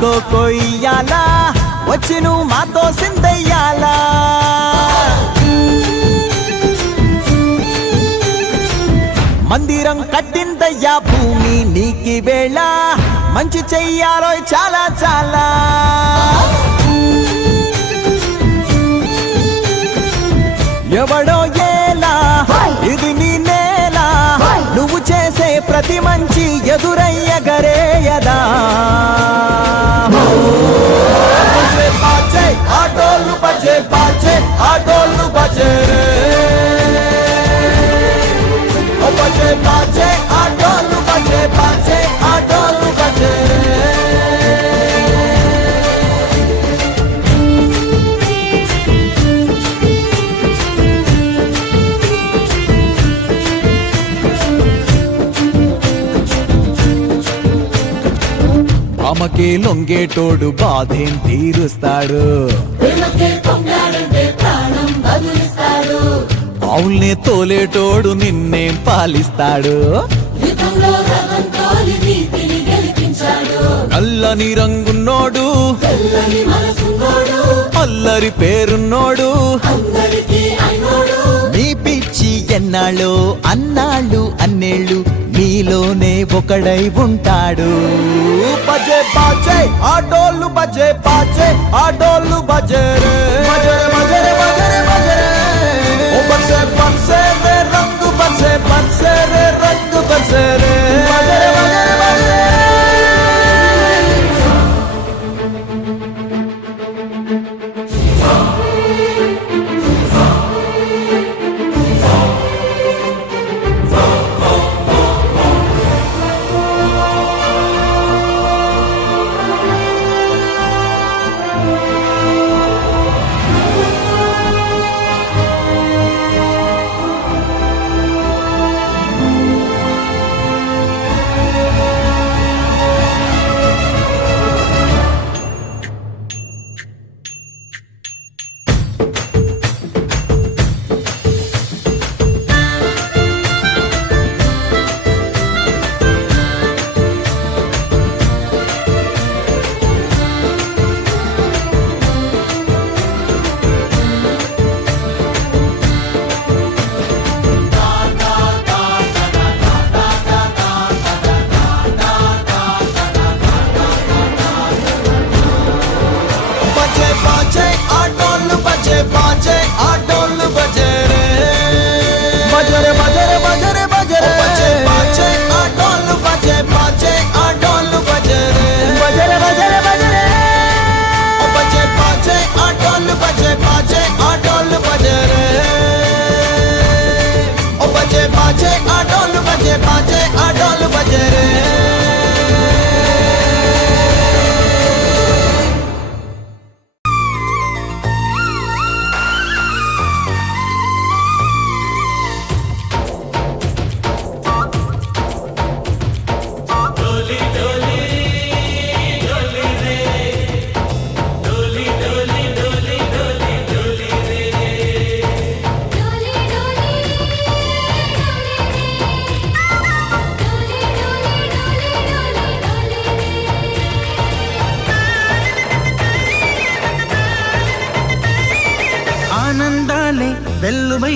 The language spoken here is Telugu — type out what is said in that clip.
కొయ్యాలా వచ్చి నువ్వు మాతో సిందయ్యాలా మందిరం కట్టిందయ్యా భూమి నీకి వేళ మంచి చెయ్యాలో చాలా చాలా ఎవడో ఏలా ఇది నీ నేల నువ్వు చేసే ప్రతి మంచి ఎదురయ్యగరేయదా ఆటోళ్ళు బజే బాజే ఆటోళ్ళు బజే బజే బాజే ఆటోళ్ళు బజే బాజే ఆటోళ్ళు బజే అమ్మకే లొంగేటోడు బాధేం తీరుస్తాడు అవుల్నే తోలేటోడు నిన్నేం పాలిస్తాడు నల్లని రంగున్నోడు అల్లరి పేరున్నోడు నీ పిచ్చి ఎన్నాళ్ళు అన్నాళ్ళు అన్నేళ్ళు నీలోనే ఒకడై ఉంటాడు బజే బాజే ఆటోళ్ళు బజే బాజే ఆటోళ్ళు బజే రే బజరే బజరే బజరే బజరే ఓ బజే బజే రే రంగు బజే బజే రే రంగు బజే రే బజరే బజరే బజరే बाजे आटोल बजे रे बजरे बजरे बजरे बजरे बजे बाजे आटोल बजे बाजे आटोल बजे रे बजरे बजरे बजरे ओ बजे बाजे आटोल बजे बाजे आटोल बजे रे ओ बजे बाजे आटोल बजे बाजे आटोल बजे रे ఆనందాలే వెల్లువై